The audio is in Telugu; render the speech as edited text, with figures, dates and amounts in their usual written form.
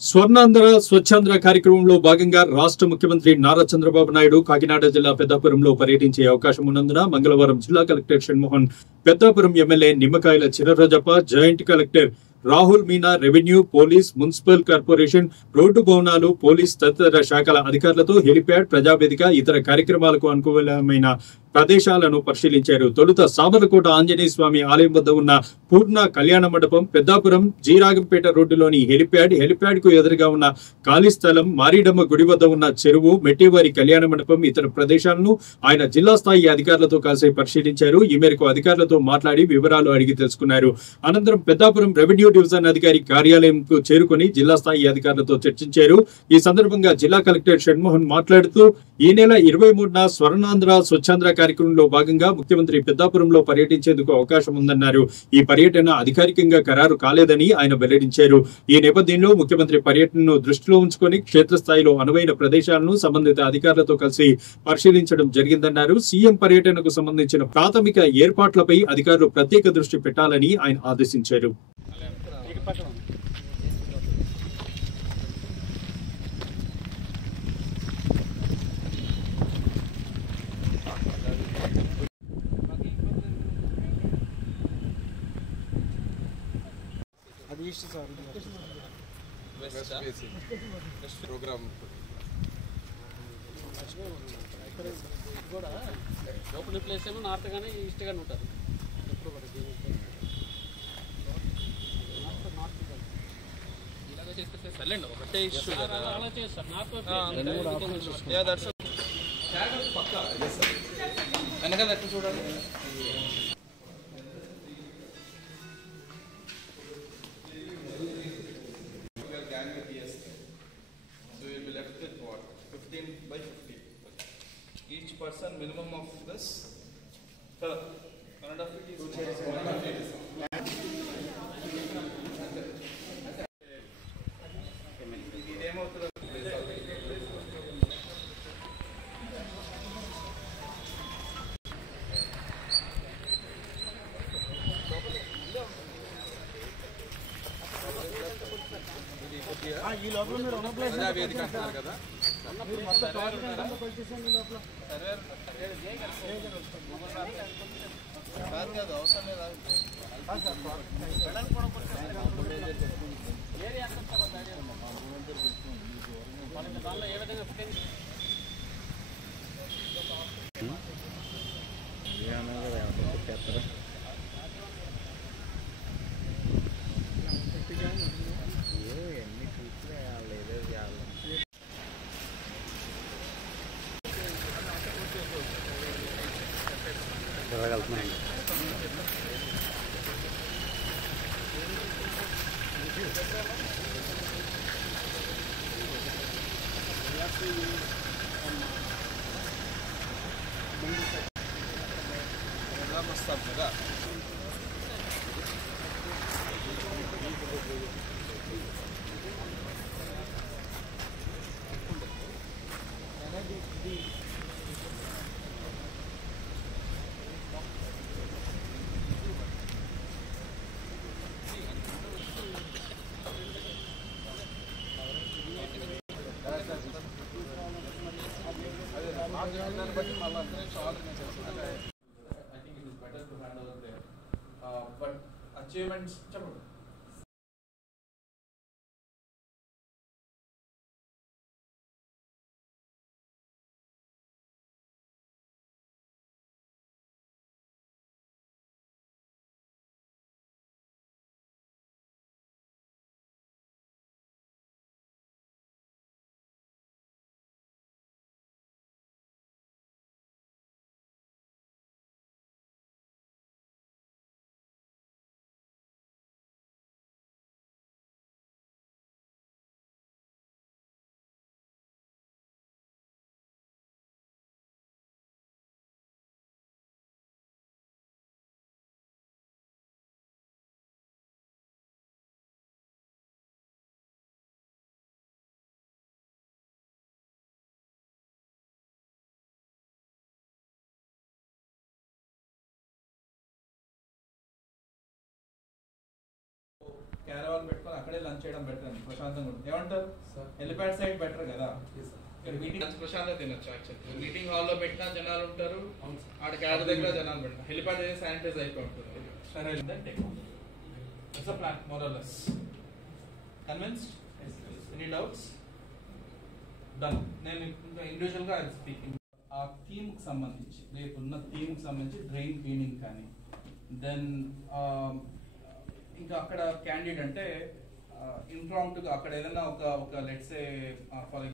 స్వర్ణాంధ్ర స్వచ్ఛాంధ్ర కార్యక్రమంలో భాగంగా రాష్ట్ర ముఖ్యమంత్రి నారా చంద్రబాబు నాయుడు కాకినాడ జిల్లా పెద్దాపురంలో పర్యటించే అవకాశం ఉన్నందున మంగళవారం జిల్లా collector Shanmohan, Peddapuram MLA Nimmakayala Chinarajappa, joint collector Rahul Meena, revenue, police, municipal corporation, road భవనాలు, పోలీస్ తదితర శాఖల అధికారులతో హెలిప్యాడ్, ప్రజావేదిక, ఇతర కార్యక్రమాలకు అనుకూలమైన ప్రదేశాలను పరిశీలించారు. తొలుత సామర్లకోట ఆంజనేయ స్వామి ఆలయం వద్ద ఉన్న పూర్ణ కళ్యాణ మండపం, పెద్దాపురం జీరాగంపేట రోడ్డులోని హెలిప్యాడ్ కు ఎదురుగా ఉన్న ఖాళీ స్థలం, మారీడమ్మ గుడి వద్ద ఉన్న చెరువు, మెట్టివారి కళ్యాణ మండపం, ఇతర ప్రదేశాలను ఆయన జిల్లా స్థాయి అధికారులతో కలిసి పరిశీలించారు. ఈ మేరకు అధికారులతో మాట్లాడి వివరాలు అడిగి తెలుసుకున్నారు. అనంతరం పెద్దాపురం రెవెన్యూ డివిజన్ అధికారి కార్యాలయంకు చేరుకుని జిల్లా స్థాయి అధికారులతో చర్చించారు. ఈ సందర్భంగా జిల్లా కలెక్టర్ షణ్మోహన్ మాట్లాడుతూ, ఈ నెల 23న స్వర్ణాంధ్ర స్వచ్ఛాంధ్ర కార్యక్రమంలో భాగంగా ముఖ్యమంత్రి పెద్దాపురంలో పర్యటించేందుకు అవకాశం ఉందన్నారు. ఈ పర్యటన అధికారికంగా ఖరారు కాలేదని ఆయన వెల్లడించారు. ఈ నేపథ్యంలో ముఖ్యమంత్రి పర్యటనను దృష్టిలో ఉంచుకొని క్షేత్రస్థాయిలో అనువైన ప్రదేశాలను సంబంధిత అధికారులతో కలిసి పరిశీలించడం జరిగిందన్నారు. సీఎం పర్యటనకు సంబంధించిన ప్రాథమిక ఏర్పాట్లపై అధికారులు ప్రత్యేక దృష్టి పెట్టాలని ఆయన ఆదేశించారు. ప్రోగ్రామ్ ఓపెన్ ప్లేస్ ఏమో నార్త్ కానీ ఈస్ట్ కానీ ఉంటుంది. ఎప్పుడు కూడా ఇలాగ చేస్తే సర్లేండి, ఒకటే ఇష్యూ అలా చేస్తారు. వెనకాల ఎట్లా చూడాలి. Each person minimum of this. Canada feet is 2 chairs. ఈ లోపల మీరు ఉన్న ప్లేస్ వేదిక అంటారు కదా, అవసరం లేదా ఏ విధంగా but achievements చెప్పండి. క్యారవాన్ పెట్టుకొని అక్కడే అక్కడే లంచ్ చేయడం బెటర్ అండి, ప్రశాంతంగా ఉంటుంది. ఏమంటారు? హెలిప్యాడ్ సైడ్ బెటర్ కదా, మీటింగ్ ప్రశాంతంగా తినొచ్చు. యాక్చువల్లీ మీటింగ్ హాల్లో పెట్టినా జనాలు ఉంటారు, ఆడ క్యాడ్ దగ్గర జనాలు పెట్టినా హెలిప్యాడ్ శానిటైజ్ అయిపోయి ఉంటుంది. It's a plan, more or less. Convinced? Any doubts? Done. నేను ఇంకా ఇండివిజువల్ గా స్పీకింగ్ ఆ థీమ్ కి సంబంధించి, రేపు ఉన్న థీమ్ కి సంబంధించి డ్రైన్ క్లీనింగ్ కానీ, దెన్ ఇంకా అక్కడ క్యాండిడేట్ అంటే ఇంప్రాంప్ట్ గా అక్కడ ఏదైనా ఒక లెట్స్ ఫర్